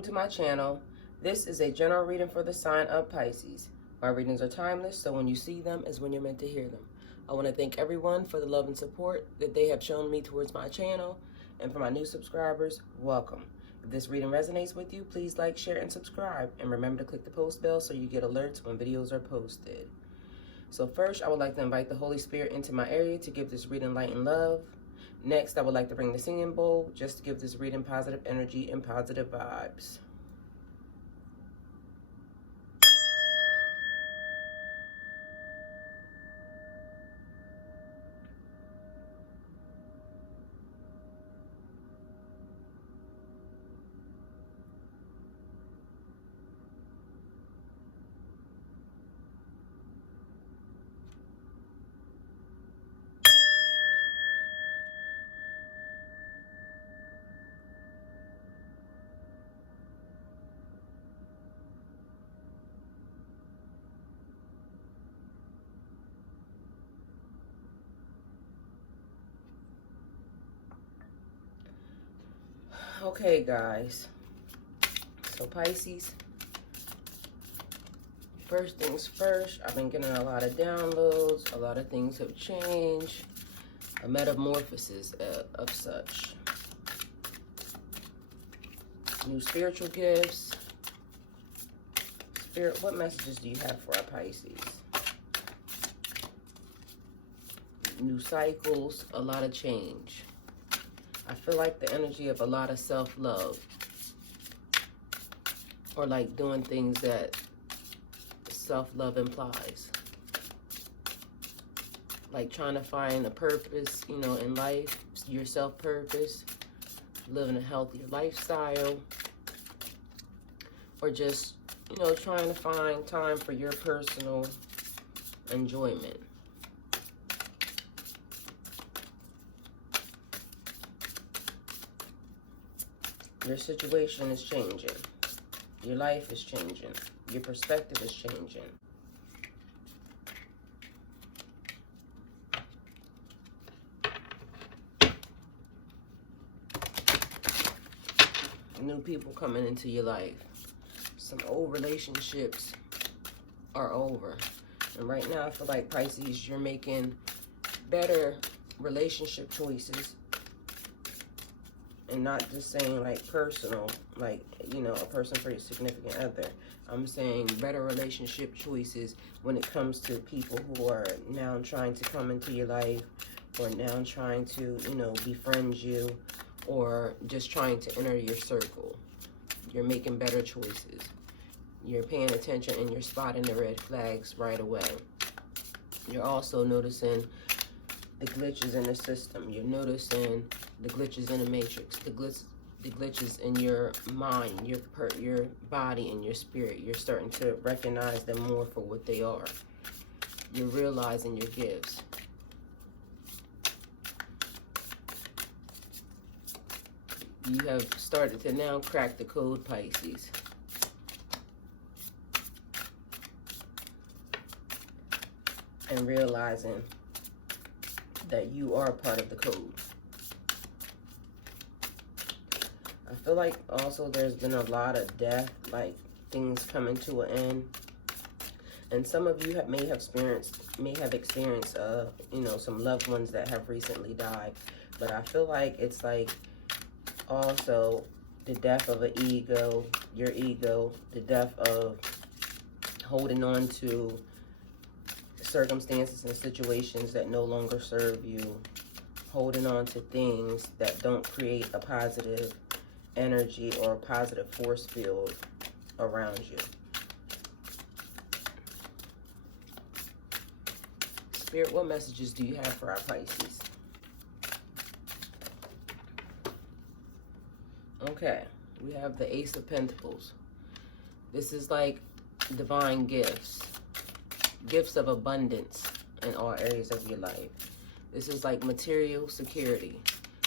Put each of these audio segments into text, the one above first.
welcome to my channel. This is a general reading for the sign of Pisces. My readings are timeless, so when you see them is when you're meant to hear them. I want to thank everyone for the love and support that they have shown me towards my channel, and for my new subscribers, welcome. If this reading resonates with you, please like, share, and subscribe, and remember to click the post bell so you get alerts when videos are posted. So first, I would like to invite the Holy Spirit into my area to give this reading light and love. Next, I would like to bring the singing bowl just to give this reading positive energy and positive vibes. Okay, guys. So Pisces, first things first, I've been getting a lot of downloads. A lot of things have changed. A metamorphosis of such. New spiritual gifts. Spirit, what messages do you have for our Pisces? New cycles, a lot of change. I feel like the energy of a lot of self-love, or like doing things that self-love implies. Like trying to find a purpose, you know, in life, your self-purpose, living a healthier lifestyle, or just, you know, trying to find time for your personal enjoyment. Your situation is changing. Your life is changing. Your perspective is changing. New people coming into your life. Some old relationships are over. And right now, I feel like, Pisces, you're making better relationship choices. And not just saying like personal, like, you know, a person for your significant other. I'm saying better relationship choices when it comes to people who are now trying to come into your life, or now trying to, you know, befriend you, or just trying to enter your circle. You're making better choices. You're paying attention and you're spotting the red flags right away. You're also noticing the glitches in the system. You're noticing the glitches in the matrix, the glitches in your mind, your body, and your spirit. You're starting to recognize them more for what they are. You're realizing your gifts. You have started to now crack the code, Pisces. And realizing that you are part of the code. I feel like also there's been a lot of death, like things coming to an end. And some of you may have experienced, you know, some loved ones that have recently died. But I feel like it's like also the death of an ego, your ego, the death of holding on to circumstances and situations that no longer serve you, holding on to things that don't create a positive energy or a positive force field around you. Spirit, what messages do you have for our Pisces? Okay, we have the Ace of Pentacles. This is like divine gifts. Gifts of abundance in all areas of your life. This is like material security,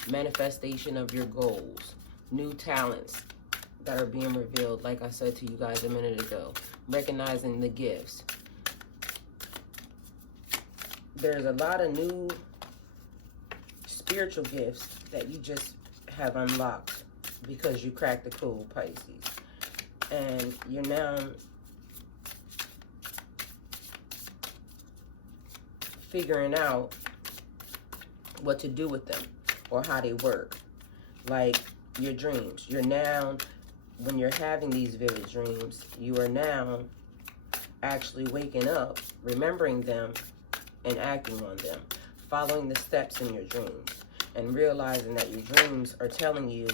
manifestation of your goals, new talents that are being revealed, like I said to you guys a minute ago, recognizing the gifts. There's a lot of new spiritual gifts that you just have unlocked because you cracked the code, Pisces. and you're now figuring out what to do with them or how they work. Like your dreams. You're now, when you're having these vivid dreams, you are now actually waking up, remembering them, and acting on them, following the steps in your dreams, and realizing that your dreams are telling you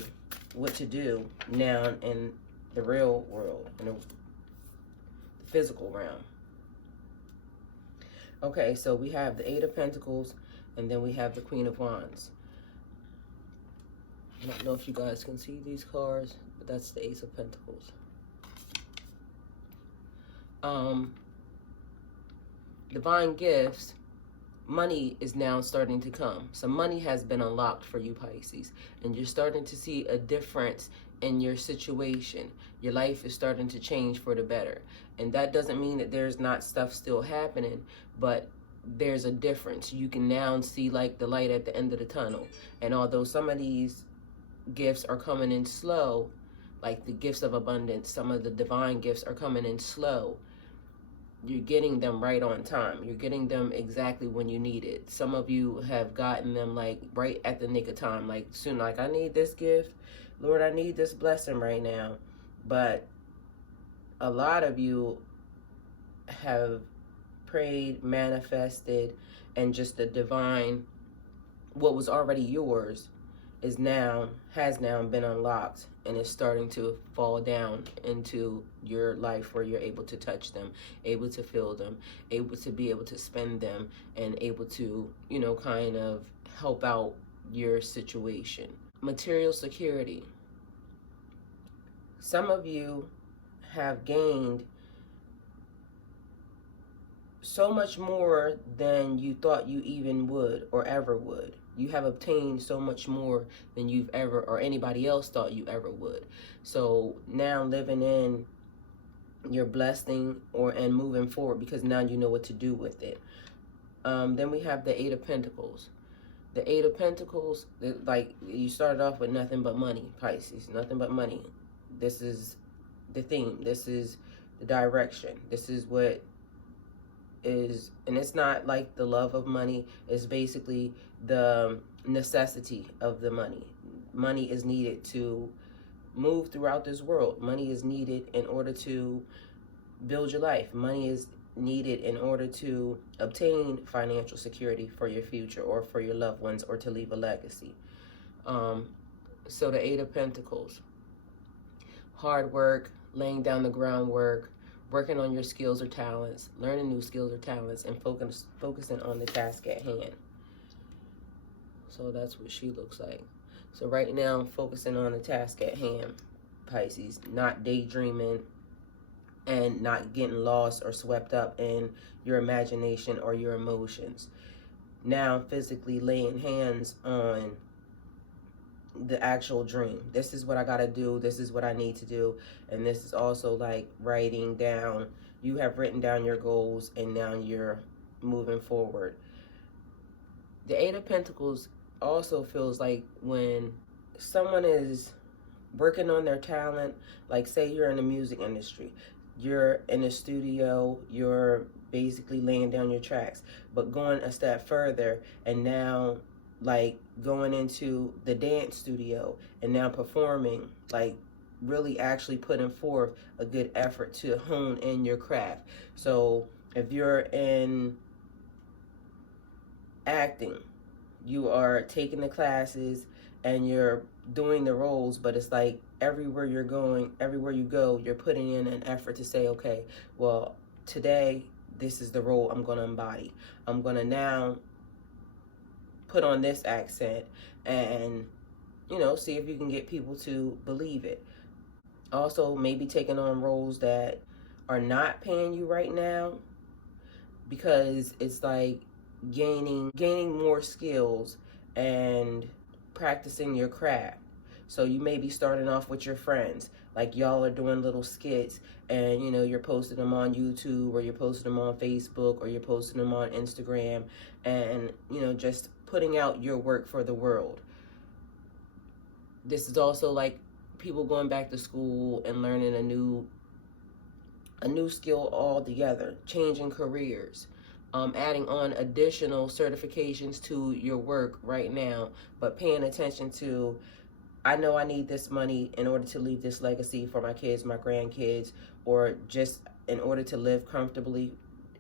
what to do now in the real world, in the physical realm. Okay, so we have the Eight of Pentacles, and then we have the Queen of Wands. I don't know if you guys can see these cards, but that's the Ace of Pentacles. Divine gifts, money is now starting to come. So money has been unlocked for you, Pisces, and you're starting to see a difference in your situation. Your life is starting to change for the better. And that doesn't mean that there's not stuff still happening, but there's a difference. You can now see like the light at the end of the tunnel. And although some of these gifts are coming in slow, like the gifts of abundance, some of the divine gifts are coming in slow, you're getting them right on time. You're getting them exactly when you need it. Some of you have gotten them like right at the nick of time, like soon, like I need this gift, Lord, I need this blessing right now. But a lot of you have prayed, manifested, and just the divine, what was already yours, has now been unlocked, and is starting to fall down into your life, where you're able to touch them, able to feel them, able to be able to spend them, and able to, you know, kind of help out your situation. Material security. Some of you have gained so much more than you thought you even would or ever would. You have obtained so much more than you've ever, or anybody else thought you ever would. So now living in your blessing and moving forward, because now you know what to do with it. Then we have the Eight of Pentacles. The Eight of Pentacles, like you started off with nothing but money, Pisces, nothing but money. This is the theme. This is the direction. This is what is, and it's not like the love of money. It's basically the necessity of the money. Money is needed to move throughout this world. Money is needed in order to build your life. Money is needed in order to obtain financial security for your future, or for your loved ones, or to leave a legacy. So the Eight of Pentacles. Hard work, laying down the groundwork, working on your skills or talents, learning new skills or talents, and focusing on the task at hand. So that's what she looks like. So right now, focusing on the task at hand, Pisces, not daydreaming and not getting lost or swept up in your imagination or your emotions. Now physically laying hands on the actual dream. This is what I gotta do, this is what I need to do. And this is also like writing down, you have written down your goals, and now you're moving forward. The Eight of Pentacles also feels like when someone is working on their talent, like say you're in the music industry, you're in a studio, you're basically laying down your tracks, but going a step further, and now like going into the dance studio, and now performing, like really actually putting forth a good effort to hone in your craft. So if you're in acting, you are taking the classes and you're doing the roles, but it's like everywhere you're going, everywhere you go, you're putting in an effort to say, okay, well, today, this is the role I'm going to embody. I'm going to now put on this accent and, you know, see if you can get people to believe it. Also, maybe taking on roles that are not paying you right now, because it's like gaining more skills and practicing your craft. So you may be starting off with your friends, like y'all are doing little skits, and you know, you're posting them on YouTube, or you're posting them on Facebook, or you're posting them on Instagram, and you know, just putting out your work for the world. This is also like people going back to school and learning a new skill altogether, changing careers, adding on additional certifications to your work right now, but paying attention to, I know I need this money in order to leave this legacy for my kids, my grandkids, or just in order to live comfortably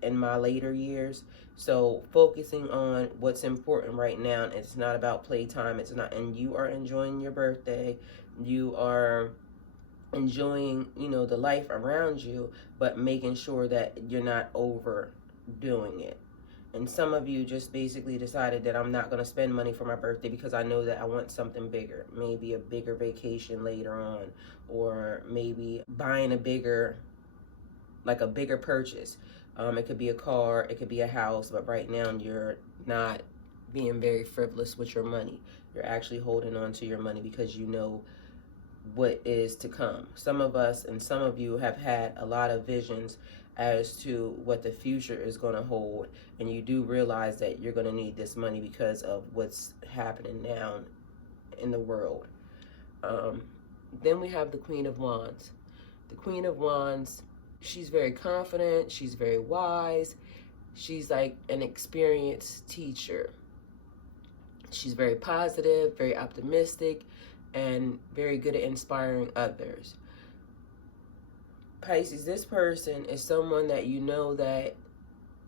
in my later years. So focusing on what's important right now. It's not about playtime. It's not, and you are enjoying your birthday. You are enjoying, the life around you, but making sure that you're not overdoing it. And some of you just basically decided that I'm not going to spend money for my birthday because I know that I want something bigger. Maybe a bigger vacation later on, or maybe buying a bigger purchase. It could be a car, it could be a house, but right now you're not being very frivolous with your money. You're actually holding on to your money because you know what is to come. Some of us and some of you have had a lot of visions as to what the future is going to hold, and you do realize that you're going to need this money because of what's happening now in the world. Then we have the Queen of Wands. The Queen of Wands, she's very confident, she's very wise, she's like an experienced teacher. She's very positive, very optimistic, and very good at inspiring others. Pisces, this person is someone that you know that,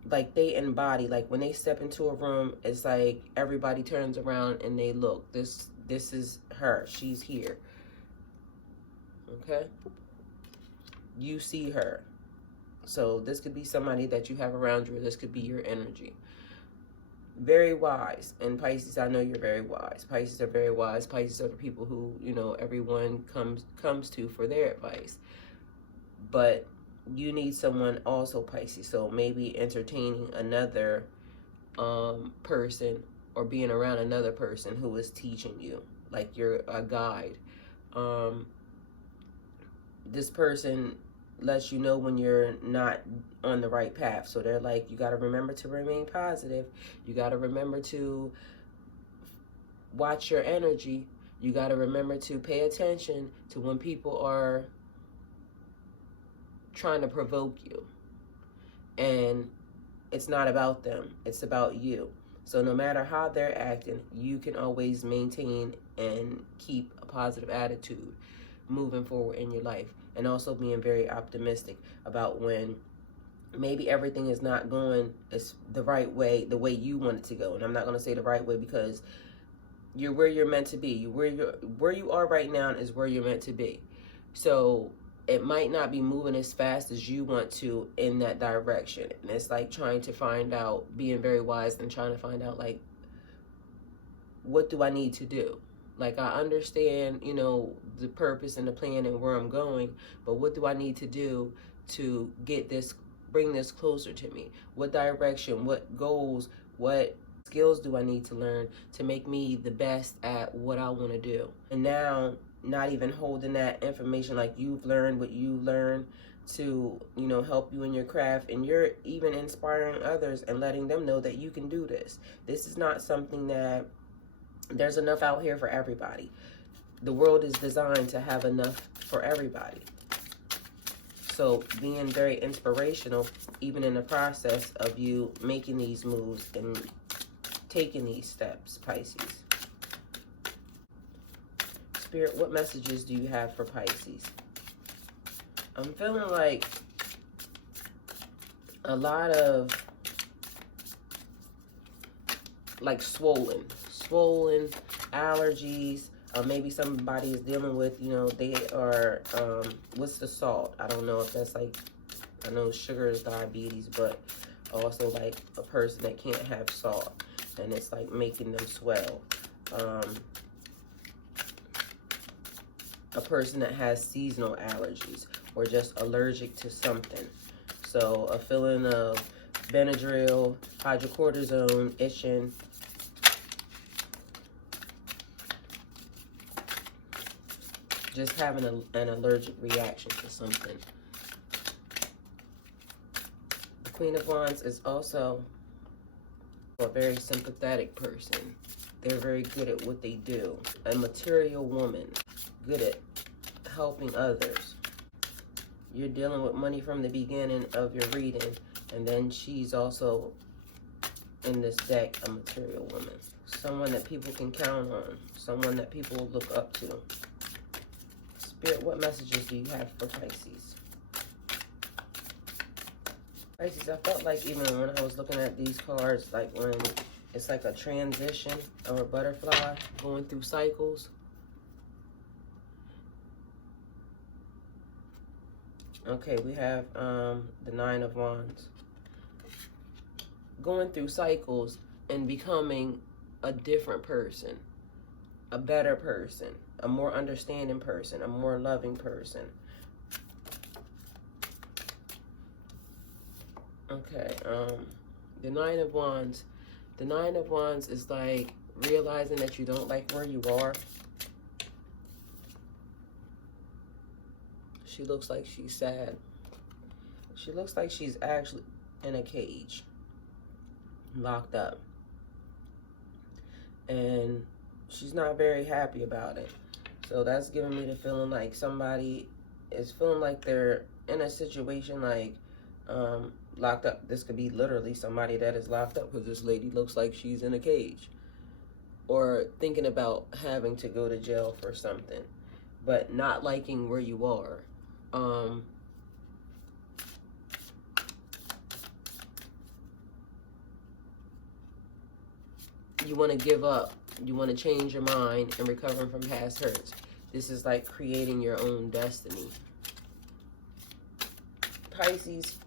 like, they embody, like when they step into a room, it's like everybody turns around and they look. This is her. She's here. Okay? You see her. So this could be somebody that you have around you, or this could be your energy. Very wise. And Pisces, I know you're very wise. Pisces are very wise. Pisces are the people who, everyone comes to for their advice. But you need someone also, Pisces. So maybe entertaining another person, or being around another person who is teaching you, like you're a guide. This person lets you know when you're not on the right path. So they're like, you got to remember to remain positive. You got to remember to watch your energy. You got to remember to pay attention to when people are trying to provoke you. And it's not about them. It's about you. So no matter how they're acting, you can always maintain and keep a positive attitude moving forward in your life. And also being very optimistic about when maybe everything is not going the right way, the way you want it to go. And I'm not going to say the right way because you're where you're meant to be. Where you are right now is where you're meant to be. So it might not be moving as fast as you want to in that direction. And it's like trying to find out, being very wise and trying to find out, like, what do I need to do? Like, I understand, the purpose and the plan and where I'm going, but what do I need to do to bring this closer to me? What direction, what goals, what skills do I need to learn to make me the best at what I want to do? And now, not even holding that information, like you've learned what you learned to, help you in your craft, and you're even inspiring others and letting them know that you can do this. This is not something that there's enough out here for everybody. The world is designed to have enough for everybody. So being very inspirational, even in the process of you making these moves and taking these steps, Pisces. Spirit, what messages do you have for Pisces? I'm feeling like a lot of, like, swollen allergies. Maybe somebody is dealing with, they are, what's the salt? I don't know if that's like, I know sugar is diabetes, but also like a person that can't have salt, and it's like making them swell. A person that has seasonal allergies or just allergic to something. So a feeling of Benadryl, hydrocortisone, itching. Just having an allergic reaction to something. The Queen of Wands is also a very sympathetic person. They're very good at what they do. A material woman. Good at helping others. You're dealing with money from the beginning of your reading. And then she's also, in this deck, a material woman. Someone that people can count on. Someone that people look up to. Spirit, what messages do you have for Pisces? Pisces, I felt like even when I was looking at these cards, like when it's like a transition or a butterfly going through cycles. Okay, we have the Nine of Wands. Going through cycles and becoming a different person, a better person, a more understanding person, a more loving person. Okay, the Nine of Wands. The Nine of Wands is like realizing that you don't like where you are. She looks like she's sad. She looks like she's actually in a cage, locked up. And she's not very happy about it. So that's giving me the feeling like somebody is feeling like they're in a situation like locked up. This could be literally somebody that is locked up because this lady looks like she's in a cage. Or thinking about having to go to jail for something, but not liking where you are. You want to give up. You want to change your mind and recovering from past hurts. This is like creating your own destiny. Pisces,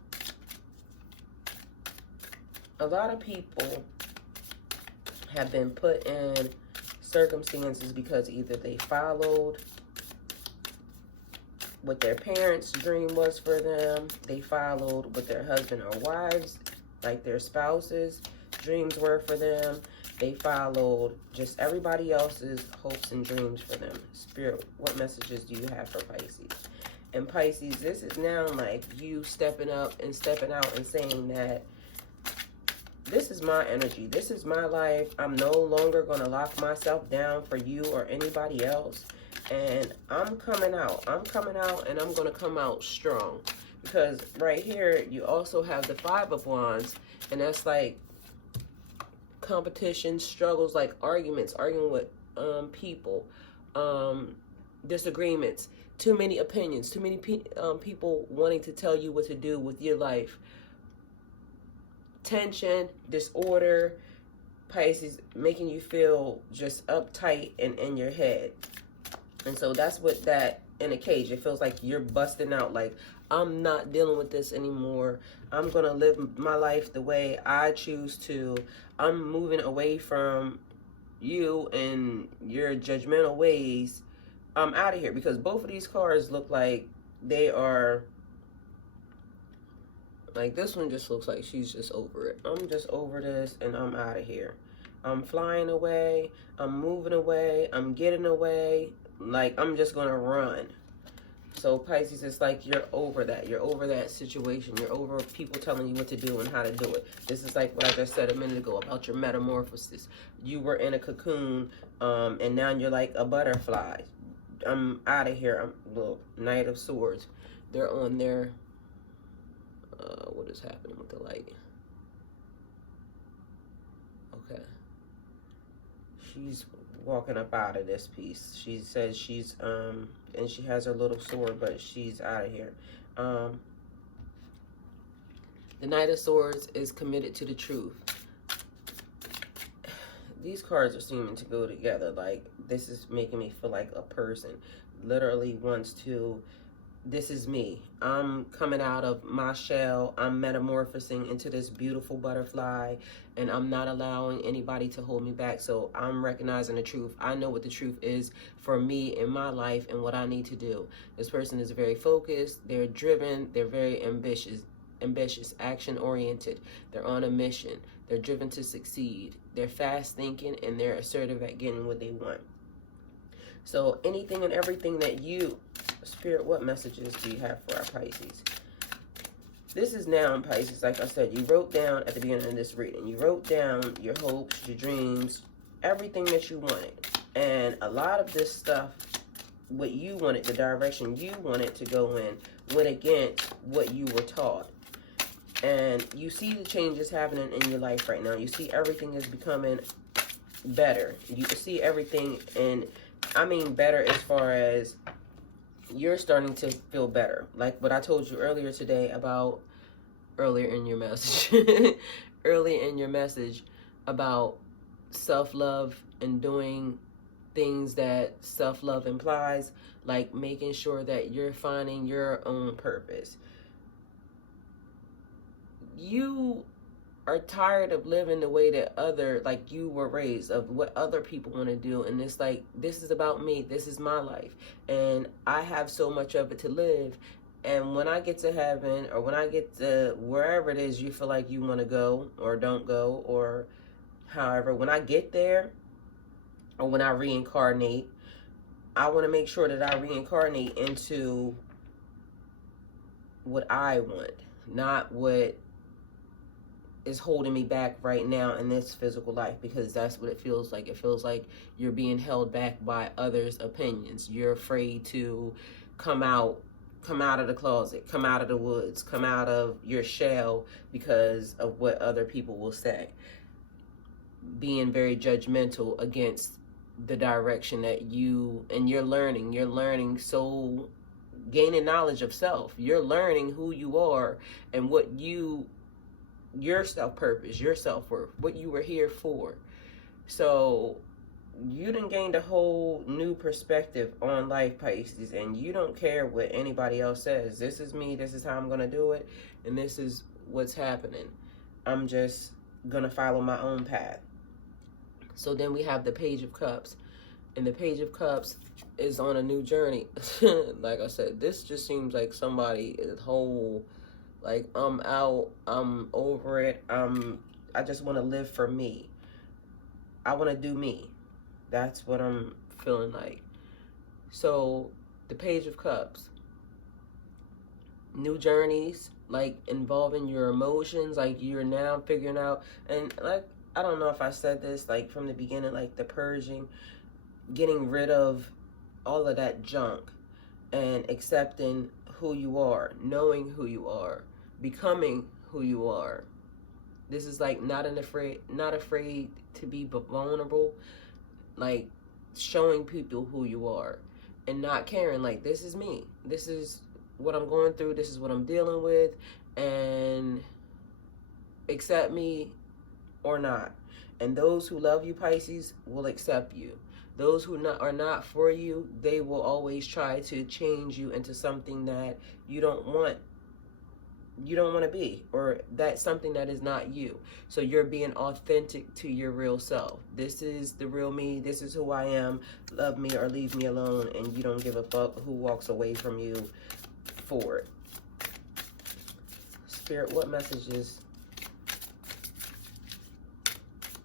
a lot of people have been put in circumstances because either they followed what their parents' dream was for them, they followed what their husband or wives, like their spouses' dreams were for them, they followed just everybody else's hopes and dreams for them. Spirit, what messages do you have for Pisces? And Pisces, this is now like you stepping up and stepping out and saying that this is my energy. This is my life. I'm no longer going to lock myself down for you or anybody else. And I'm coming out. I'm coming out and I'm going to come out strong. Because right here, you also have the Five of Wands. And that's like competition, struggles, like arguments, arguing with people, disagreements, too many opinions, too many people wanting to tell you what to do with your life. Tension, disorder, Pisces, making you feel just uptight and in your head. And so that's what that in a cage, it feels like you're busting out, like, I'm not dealing with this anymore. I'm going to live my life the way I choose to. I'm moving away from you and your judgmental ways. I'm out of here. Because both of these cards look like they are, like this one just looks like she's just over it. I'm just over this and I'm out of here. I'm flying away. I'm moving away. I'm getting away. Like, I'm just going to run. So Pisces, it's like you're over that. You're over that situation. You're over people telling you what to do and how to do it. This is like what I just said a minute ago about your metamorphosis. You were in a cocoon, and now you're like a butterfly. I'm out of here. I'm the Knight of Swords. They're on their... what is happening with the light? Okay. She's walking up out of this piece. She says she's, and she has her little sword, but she's out of here. The Knight of Swords is committed to the truth. These cards are seeming to go together. Like, this is making me feel like a person literally wants to, this is me. I'm coming out of my shell. I'm metamorphosing into this beautiful butterfly, and I'm not allowing anybody to hold me back. So I'm recognizing the truth. I know what the truth is for me in my life and what I need to do. This person is very focused. They're driven. They're very ambitious, action-oriented. They're on a mission. They're driven to succeed. They're fast thinking, and they're assertive at getting what they want. So anything and everything that you, Spirit, what messages do you have for our Pisces? This is now in Pisces. Like I said, you wrote down at the beginning of this reading, you wrote down your hopes, your dreams, everything that you wanted. And a lot of this stuff what you wanted, the direction you wanted to go in, went against what you were taught. And you see the changes happening in your life right now. You see everything is becoming better. You see everything, and I mean better as far as you're starting to feel better. Like what I told you earlier today about, earlier in your message, earlier in your message about self-love and doing things that self-love implies, like making sure that you're finding your own purpose. You are tired of living the way that like you were raised, of what other people want to do, and it's like, this is about me, this is my life, and I have so much of it to live. And when I get to heaven, or when I get to wherever it is you feel like you want to go or don't go, or however, when I get there, or when I reincarnate, I want to make sure that I reincarnate into what I want, not what is holding me back right now in this physical life, because that's what it feels like. It feels like you're being held back by others' opinions. You're afraid to come out of the closet, come out of the woods, come out of your shell because of what other people will say. Being very judgmental against the direction that you're learning, so gaining knowledge of self. You're learning who you are and what your self-purpose, your self-worth, what you were here for. So you done gained a whole new perspective on life, Pisces, and you don't care what anybody else says. This is me, this is how I'm going to do it, and this is what's happening. I'm just going to follow my own path. So then we have the Page of Cups, and the Page of Cups is on a new journey. Like I said, this just seems like somebody is whole, like, I'm out, I'm over it, I just want to live for me. I want to do me. That's what I'm feeling like. So, the Page of Cups. New journeys, like, involving your emotions, like, you're now figuring out, and, like, I don't know if I said this, like, from the beginning, like, the purging, getting rid of all of that junk, and accepting who you are, knowing who you are, becoming who you are. This is like not afraid to be vulnerable, like showing people who you are, and not caring, like, this is me, this is what I'm going through, this is what I'm dealing with, and accept me or not. And those who love you, Pisces, will accept you. Those who are not for you, they will always try to change you into something that you don't want to be, or that's something that is not you. So you're being authentic to your real self. This is the real me. This is who I am. Love me or leave me alone, and you don't give a fuck who walks away from you for it. Spirit, what messages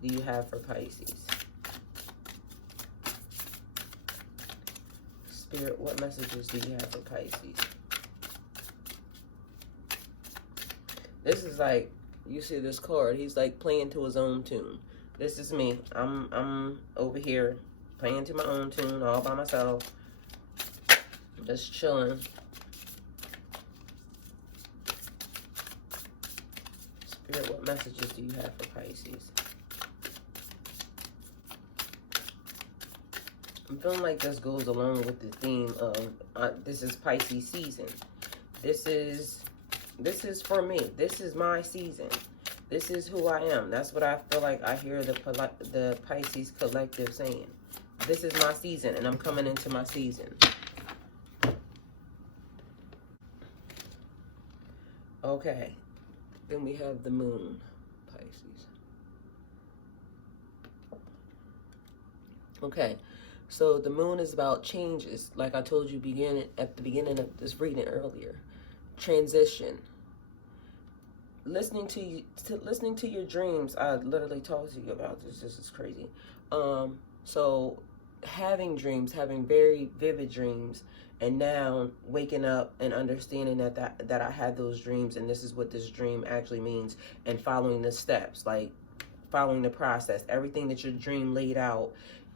do you have for Pisces? Spirit, what messages do you have for Pisces? This is like, you see this card, he's like playing to his own tune. This is me. I'm over here playing to my own tune all by myself. Just chilling. Spirit, what messages do you have for Pisces? I'm feeling like this goes along with the theme of this is Pisces season. This is for me. This is my season. This is who I am. That's what I feel like I hear the Pisces collective saying. This is my season, and I'm coming into my season. Okay. Then we have the moon, Pisces. Okay. So the moon is about changes, like I told you at the beginning of this reading earlier. Transition. Listening to your dreams. I literally told you about this. This is crazy. So having dreams, having very vivid dreams, and now waking up and understanding that I had those dreams, and this is what this dream actually means, and following the steps, like following the process, everything that your dream laid out.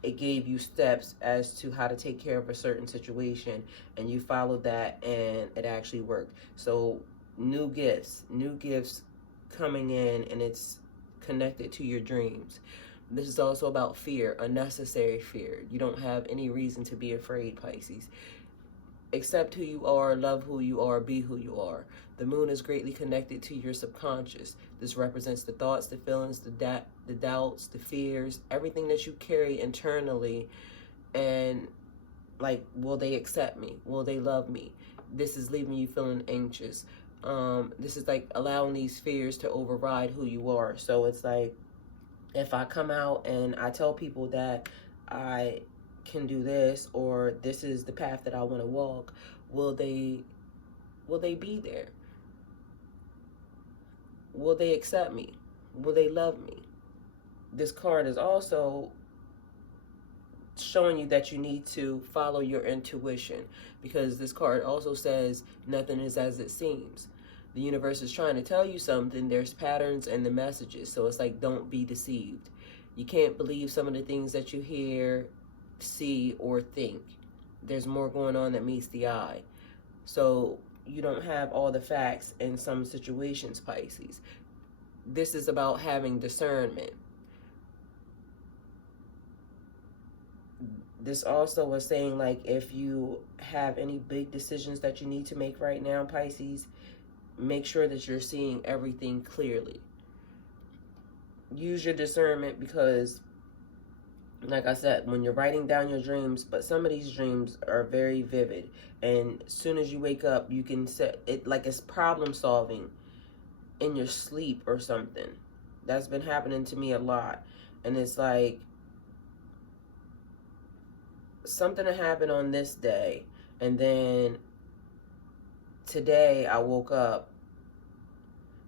it gave you steps as to how to take care of a certain situation, and you followed that, and it actually worked. So new gifts coming in, and it's connected to your dreams. This is also about fear, unnecessary fear. You don't have any reason to be afraid, Pisces. Accept who you are, love who you are, be who you are. The moon is greatly connected to your subconscious. This represents the thoughts, the feelings, the doubts, the fears, everything that you carry internally. And like, will they accept me? Will they love me? This is leaving you feeling anxious. This is like allowing these fears to override who you are. So it's like, if I come out and I tell people that I can do this, or this is the path that I want to walk, will they be there? Will they accept me? Will they love me? This card is also showing you that you need to follow your intuition, because this card also says nothing is as it seems. The universe is trying to tell you something. There's patterns in the messages. So it's like, don't be deceived. You can't believe some of the things that you hear, see, or think. There's more going on that meets the eye. So you don't have all the facts in some situations, Pisces. This is about having discernment. This also was saying, like, if you have any big decisions that you need to make right now, Pisces, make sure that you're seeing everything clearly. Use your discernment, because, like I said, when you're writing down your dreams, but some of these dreams are very vivid, and as soon as you wake up, you can set it like it's problem solving in your sleep or something. That's been happening to me a lot. And it's like, something that happened on this day, and then today I woke up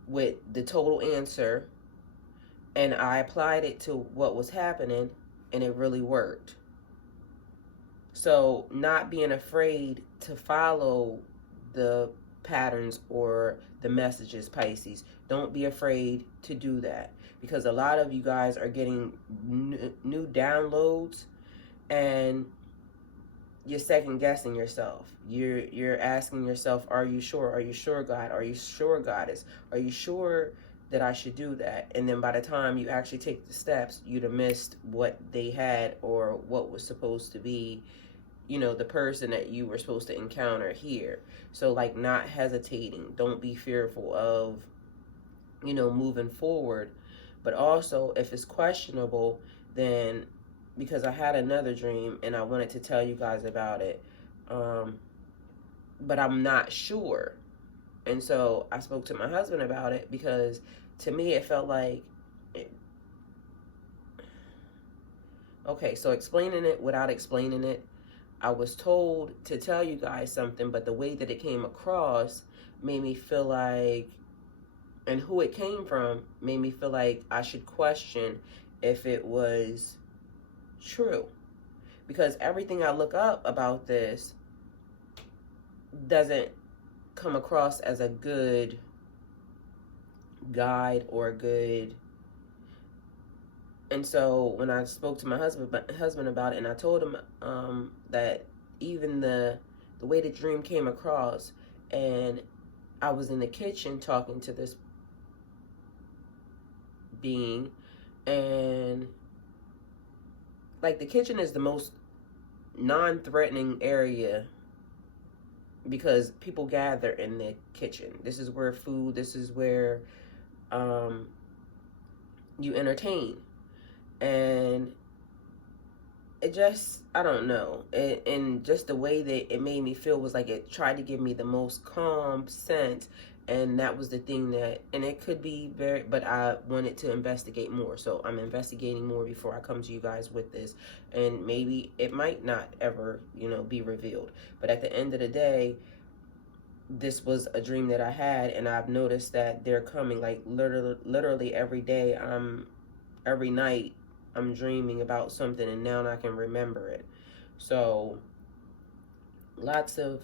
with the total answer, and I applied it to what was happening, and it really worked. So not being afraid to follow the patterns or the messages, Pisces. Don't be afraid to do that, because a lot of you guys are getting new downloads, and you're second guessing yourself. You're asking yourself, are you sure? Are you sure, God? Are you sure, Goddess? Are you sure that I should do that? And then by the time you actually take the steps, you'd have missed what they had, or what was supposed to be, you know, the person that you were supposed to encounter here. So like, not hesitating. Don't be fearful of, you know, moving forward. But also, if it's questionable, then, because I had another dream and I wanted to tell you guys about it, but I'm not sure. And so I spoke to my husband about it, because to me it felt like okay, so explaining it without explaining it, I was told to tell you guys something, but the way that it came across made me feel like, and who it came from made me feel like I should question if it was true, because everything I look up about this doesn't come across as a good guide or a good. And so when I spoke to my husband about it, and I told him that even the way the dream came across, and I was in the kitchen talking to this being, and like, the kitchen is the most non-threatening area, because people gather in the kitchen. This is where this is where you entertain. And it just, I don't know. And just the way that it made me feel was like it tried to give me the most calm sense. And that was the thing that, and it could be but I wanted to investigate more. So I'm investigating more before I come to you guys with this. And maybe it might not ever, you know, be revealed. But at the end of the day, this was a dream that I had, and I've noticed that they're coming, like, literally every day. Every night I'm dreaming about something, and now I can remember it. So lots of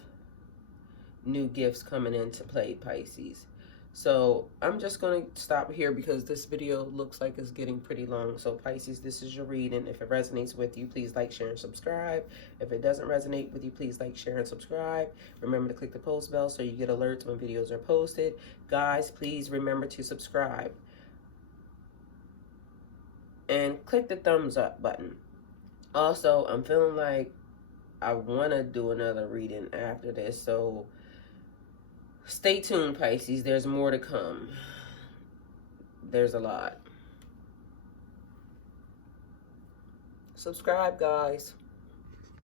new gifts coming into play, Pisces. So I'm just going to stop here because this video looks like it's getting pretty long. So Pisces, this is your reading. If it resonates with you, please like, share, and subscribe. If it doesn't resonate with you, please like, share, and subscribe. Remember to click the post bell so you get alerts when videos are posted. Guys, please remember to subscribe. And click the thumbs up button. Also, I'm feeling like I want to do another reading after this. So stay tuned, Pisces. There's more to come. There's a lot. Subscribe, guys.